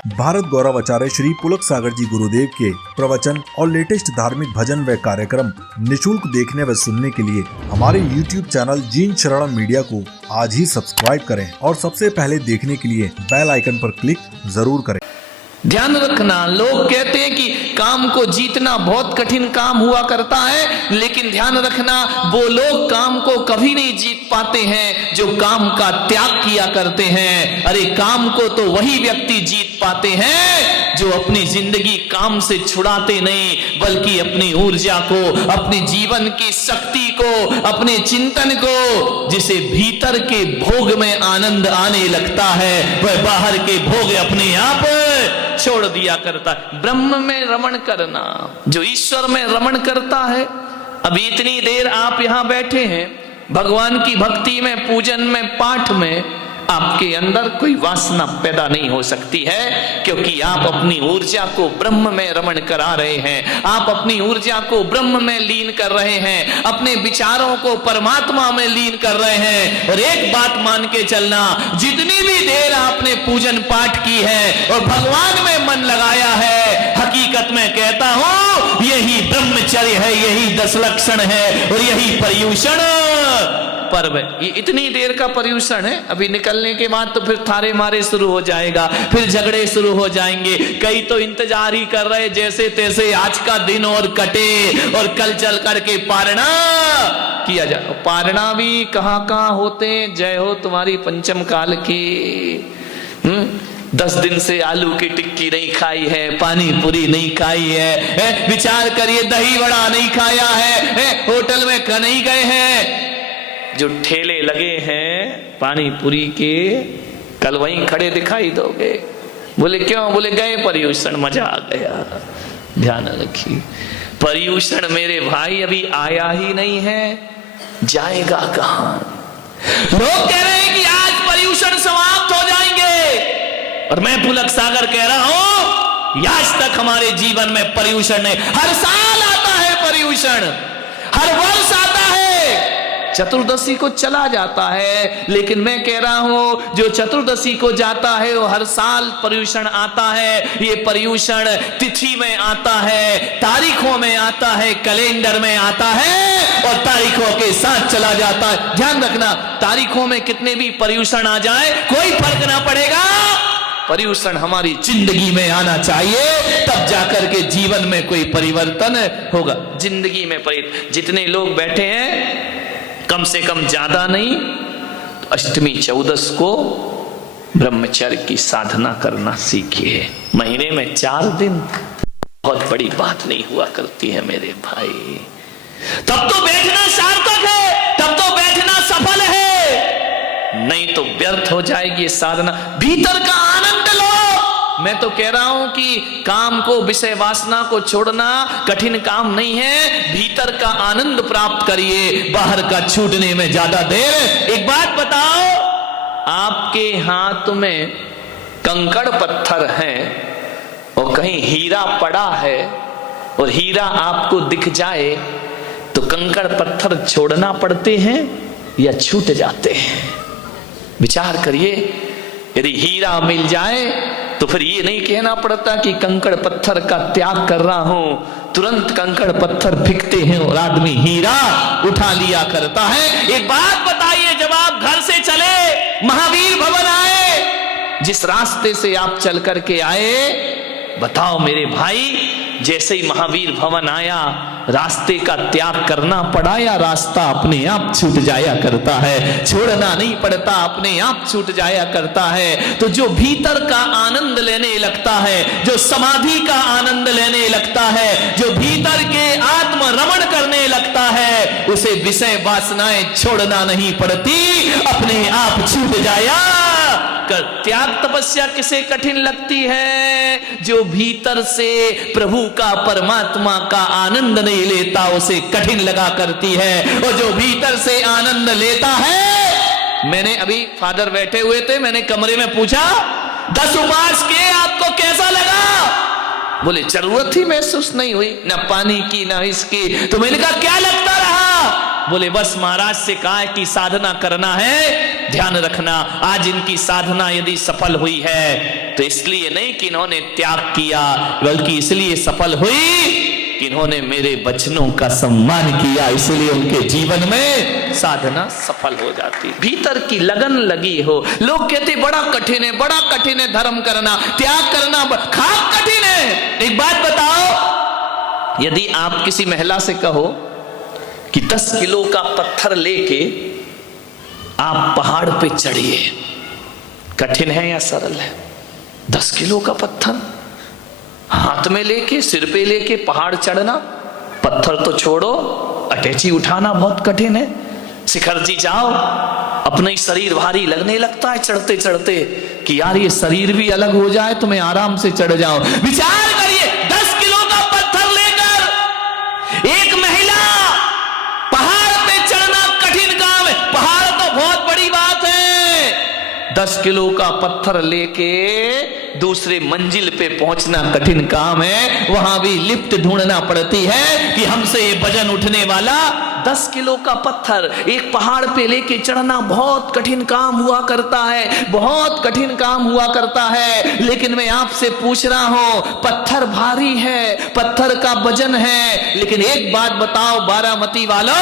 भारत गौरव आचार्य श्री पुलक सागर जी गुरुदेव के प्रवचन और लेटेस्ट धार्मिक भजन व कार्यक्रम निशुल्क देखने व सुनने के लिए हमारे YouTube चैनल जीन शरणम मीडिया को आज ही सब्सक्राइब करें और सबसे पहले देखने के लिए बेल आइकन पर क्लिक जरूर करें। ध्यान रखना, लोग कहते हैं कि काम को जीतना बहुत कठिन काम हुआ करता है, लेकिन ध्यान रखना वो लोग काम को कभी नहीं जीत पाते हैं जो काम का त्याग किया करते हैं। अरे काम को तो वही व्यक्ति जीत पाते हैं जो अपनी जिंदगी काम से छुड़ाते नहीं, बल्कि अपनी ऊर्जा को, अपने जीवन की शक्ति को, अपने चिंतन को, जिसे भीतर के भोग में आनंद आने लगता है वह बाहर के भोग अपने आप छोड़ दिया करता है। ब्रह्म में रमण करना, जो ईश्वर में रमण करता है। अभी इतनी देर आप यहां बैठे हैं, भगवान की भक्ति में, पूजन में, पाठ में, आपके अंदर कोई वासना पैदा नहीं हो सकती है, क्योंकि आप अपनी ऊर्जा को ब्रह्म में रमण करा रहे हैं। आप अपनी ऊर्जा को ब्रह्म में लीन कर रहे हैं, अपने विचारों को परमात्मा में लीन कर रहे हैं। और एक बात मान के चलना, जितनी भी देर आपने पूजन पाठ की है और भगवान में मन लगाया है, हकीकत में कहता हूं यही ब्रह्मचर्य है, यही 10 लक्षण है और यही पर्युषण पर्व है। ये इतनी देर का पर्युषण है। अभी निकलने के बाद तो फिर थारे मारे शुरू हो जाएगा, फिर झगड़े शुरू हो जाएंगे। कई तो इंतजार ही कर रहे जैसे तैसे आज का दिन और कटे और कल चल करके पारणा किया जाए। पारणा भी कहां होते हैं। जय हो तुम्हारी पंचम काल की। 10 दिन से आलू की टिक्की नहीं खाई है, पानी पूरी नहीं खाई है, विचार करिए दही वड़ा नहीं खाया है, होटल में नहीं गए हैं। जो ठेले लगे हैं पानी पूरी के, कल वहीं खड़े दिखाई दोगे। बोले क्यों? बोले गए पर्युषण, मजा आ गया। ध्यान रखिए, पर्युषण मेरे भाई अभी आया ही नहीं है, जाएगा कहां? लोग कह रहे हैं कि आज पर्युषण समाप्त हो जाएंगे, और मैं पुलक सागर कह रहा हूं आज तक हमारे जीवन में पर्युषण नहीं। हर साल आता है पर्युषण, हर वर्ष आता है, चतुर्दशी को चला जाता है, लेकिन मैं कह रहा हूं जो चतुर्दशी को जाता है वो हर साल पर्युषण आता है। ये पर्युषण तिथि में आता है, तारीखों में आता है, कैलेंडर में आता है और तारीखों के साथ चला जाता है। ध्यान रखना, तारीखों में कितने भी पर्युषण आ जाए कोई फर्क ना पड़ेगा, पर्युषण हमारी जिंदगी में आना चाहिए, तब जाकर के जीवन में कोई परिवर्तन होगा। जिंदगी में जितने लोग बैठे हैं, कम से कम ज्यादा नहीं तो अष्टमी 14 को ब्रह्मचर्य की साधना करना सीखिए। महीने में 4 दिन बहुत बड़ी बात नहीं हुआ करती है मेरे भाई। तब तो बैठना सार्थक है, तब तो बैठना सफल है, नहीं तो व्यर्थ हो जाएगी साधना। भीतर का आनंद लो। मैं तो कह रहा हूं कि काम को, विषय वासना को छोड़ना कठिन काम नहीं है, भीतर का आनंद प्राप्त करिए, बाहर का छूटने में ज्यादा देर। एक बात बताओ, आपके हाथ में कंकड़ पत्थर है और कहीं हीरा पड़ा है और हीरा आपको दिख जाए तो कंकड़ पत्थर छोड़ना पड़ते हैं या छूट जाते हैं? विचार करिए। यदि हीरा मिल जाए तो फिर ये नहीं कहना पड़ता कि कंकड़ पत्थर का त्याग कर रहा हूं, तुरंत कंकड़ पत्थर फेंकते हैं और आदमी हीरा उठा लिया करता है। एक बात बताइए, जब आप घर से चले, महावीर भवन आए, जिस रास्ते से आप चल करके आए, बताओ मेरे भाई, जैसे ही महावीर भवन आया, रास्ते का त्याग करना पड़ा या रास्ता अपने आप छूट जाया करता है? छोड़ना नहीं पड़ता, अपने आप छूट जाया करता है। तो जो भीतर का आनंद लेने लगता है, जो समाधि का आनंद लेने लगता है, जो भीतर के आत्म रमण करने लगता है, उसे विषय वासनाएं छोड़ना नहीं पड़ती, अपने आप छूट जाया। त्याग तपस्या किसे कठिन लगती है? जो भीतर से प्रभु का, परमात्मा का आनंद नहीं लेता, उसे कठिन लगा करती है। और जो भीतर से आनंद लेता है, मैंने अभी फादर बैठे हुए थे, मैंने कमरे में पूछा 10 उपवास के आपको कैसा लगा? बोले जरूरत ही महसूस नहीं हुई, ना पानी की ना इसकी। तो मैंने कहा क्या लगता रहा? बोले बस महाराज से कहा कि साधना करना है, ध्यान रखना, आज इनकी साधना यदि सफल हुई है तो इसलिए नहीं कि इन्होंने त्याग किया, बल्कि इसलिए सफल हुई कि इन्होंने मेरे वचनों का सम्मान किया, इसलिए उनके जीवन में साधना सफल हो जाती। भीतर की लगन लगी हो। लोग कहते बड़ा कठिन है धर्म करना, त्याग करना खाक कठिन है। एक बात बताओ, यदि आप किसी महिला से कहो कि 10 किलो का पत्थर लेके आप पहाड़ पे चढ़िए, कठिन है या सरल है? 10 किलो का पत्थर हाथ में लेके, सिर पे लेके पहाड़ चढ़ना, पत्थर तो छोड़ो, अटैची उठाना बहुत कठिन है। शिखर जी जाओ, अपना ही शरीर भारी लगने लगता है चढ़ते चढ़ते कि यार ये शरीर भी अलग हो जाए तो मैं आराम से चढ़ जाऊं। विचार करिए, 10 किलो का पत्थर लेकर एक महिला पहाड़ पे चढ़ना कठिन काम है। पहाड़ तो बहुत बड़ी बात है, 10 किलो का पत्थर लेके दूसरे मंजिल पे पहुंचना कठिन काम है। वहां भी लिफ्ट ढूंढना पड़ती है कि हमसे ये वजन उठने वाला 10 किलो का पत्थर एक पहाड़ पे लेके चढ़ना बहुत कठिन काम हुआ करता है, बहुत कठिन काम हुआ करता है। लेकिन मैं आपसे पूछ रहा हूं, पत्थर भारी है, पत्थर का वजन है, लेकिन एक बात बताओ बारामती वालों,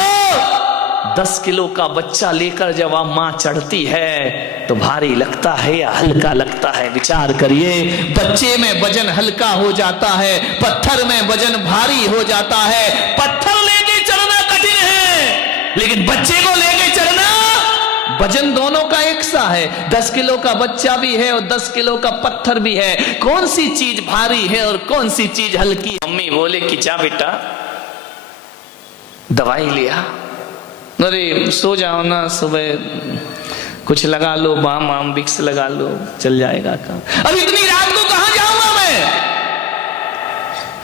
10 किलो का बच्चा लेकर जब आप मां चढ़ती है तो भारी लगता है या हल्का लगता है? विचार करिए। बच्चे में वजन हल्का हो जाता है, पत्थर में वजन भारी हो जाता है। पत्थर लेके चढ़ना कठिन है, लेकिन बच्चे को लेके चढ़ना, वजन दोनों का एक सा है। 10 किलो का बच्चा भी है और 10 किलो का पत्थर भी है। कौन सी चीज भारी है और कौन सी चीज हल्की? मम्मी बोले कि जा बेटा दवाई लिया, अरे सो जाओ ना, सुबह कुछ लगा लो, बाम आम विक्स लगा लो, चल जाएगा काम। अब इतनी रात को कहां जाऊंगा मैं?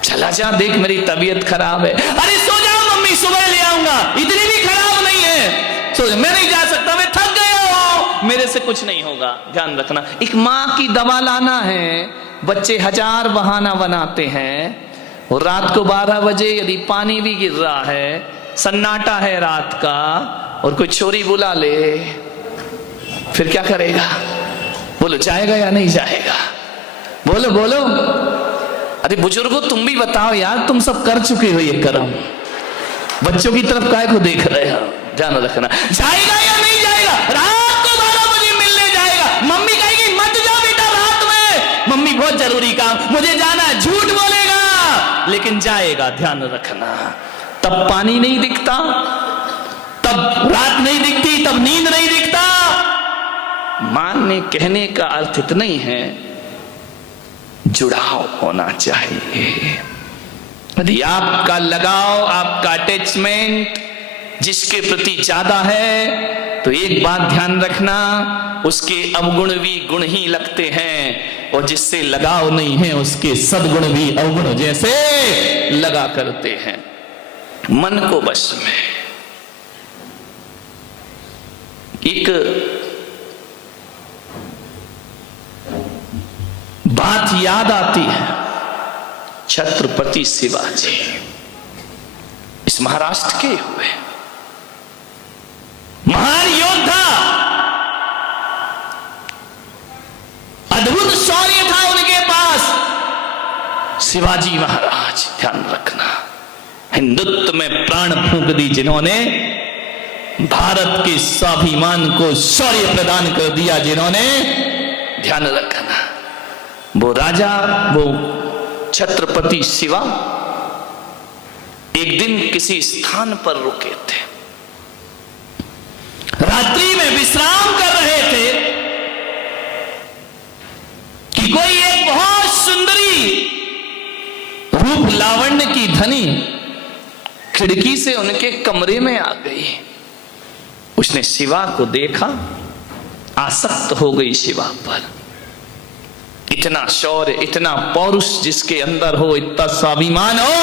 चला जा, देख मेरी तबीयत खराब है। अरे सो जाओ मम्मी, सुबह ले आऊंगा, इतनी भी खराब नहीं है, सो मैं नहीं जा सकता, मैं थक गया हूं, मेरे से कुछ नहीं होगा। ध्यान रखना, एक माँ की दवा लाना है। बच्चे 1000 बहाना बनाते हैं और रात को 12 बजे यदि पानी भी गिर रहा है, सन्नाटा है रात का और कोई चोरी बुला ले, फिर क्या करेगा? बोलो जाएगा या नहीं जाएगा? बोलो बोलो। अरे बुजुर्गों तुम भी बताओ यार, तुम सब कर चुके हो ये कर्म, बच्चों की तरफ काहे को देख रहे हो? ध्यान रखना, जाएगा या नहीं जाएगा? रात को 12 बजे मिलने जाएगा, मम्मी कहेगी मत जा बेटा रात में, मम्मी बहुत जरूरी काम, मुझे जाना, झूठ बोलेगा लेकिन जाएगा। ध्यान रखना, तब पानी नहीं दिखता, तब रात नहीं दिखती, तब नींद नहीं दिखता। मानने कहने का अर्थ इतना ही है, जुड़ाव होना चाहिए। यदि आपका लगाव, आपका अटैचमेंट जिसके प्रति ज्यादा है तो एक बात ध्यान रखना, उसके अवगुण भी गुण ही लगते हैं, और जिससे लगाव नहीं है उसके सद्गुण भी अवगुण जैसे लगा करते हैं। मन को वश में एक बात याद आती है, छत्रपति शिवाजी इस महाराष्ट्र के हुए महान योद्धा, अद्भुत शौर्य था उनके पास। शिवाजी महाराज, ध्यान रखना, हिंदुत्व में प्राण फूंक दी जिन्होंने, भारत के स्वाभिमान को शौर्य प्रदान कर दिया जिन्होंने। ध्यान रखना, वो राजा, वो छत्रपति शिवा एक दिन किसी स्थान पर रुके थे, रात्रि में विश्राम कर रहे थे कि कोई एक बहुत सुंदरी रूप लावण्य की धनी खिड़की से उनके कमरे में आ गई। उसने शिवा को देखा, आसक्त हो गई शिवा पर। इतना शौर्य, इतना पौरुष जिसके अंदर हो, इतना स्वाभिमान हो।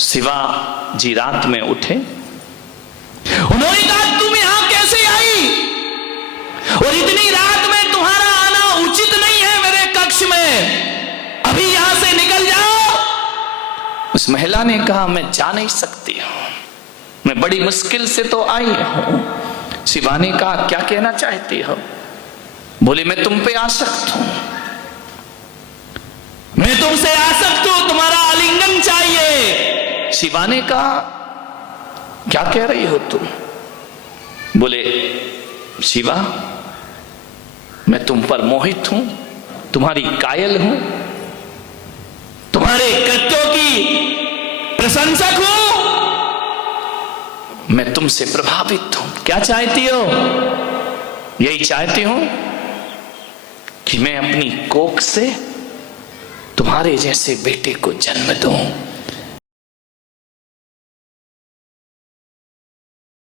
शिवा जी रात में उठे, उन्होंने कहा तुम यहां कैसे आई, और इतनी रात में तुम्हारा आना उचित नहीं है मेरे कक्ष में, अभी यहां से निकल जाओ। उस महिला ने कहा मैं जा नहीं सकती हूं, मैं बड़ी मुश्किल से तो आई हूं। शिवा ने कहा क्या कहना चाहती हो? बोले मैं तुम पे आसक्त हूं, मैं तुमसे आसक्त हूं, तुम्हारा आलिंगन चाहिए। शिवा ने कहा क्या कह रही हो तुम? बोले शिवा मैं तुम पर मोहित हूं, तुम्हारी कायल हूं, तुम्हारे कृत्यों की प्रशंसक हूं, मैं तुमसे प्रभावित हूं। क्या चाहती हो? यही चाहती हूं कि मैं अपनी कोख से तुम्हारे जैसे बेटे को जन्म दूं।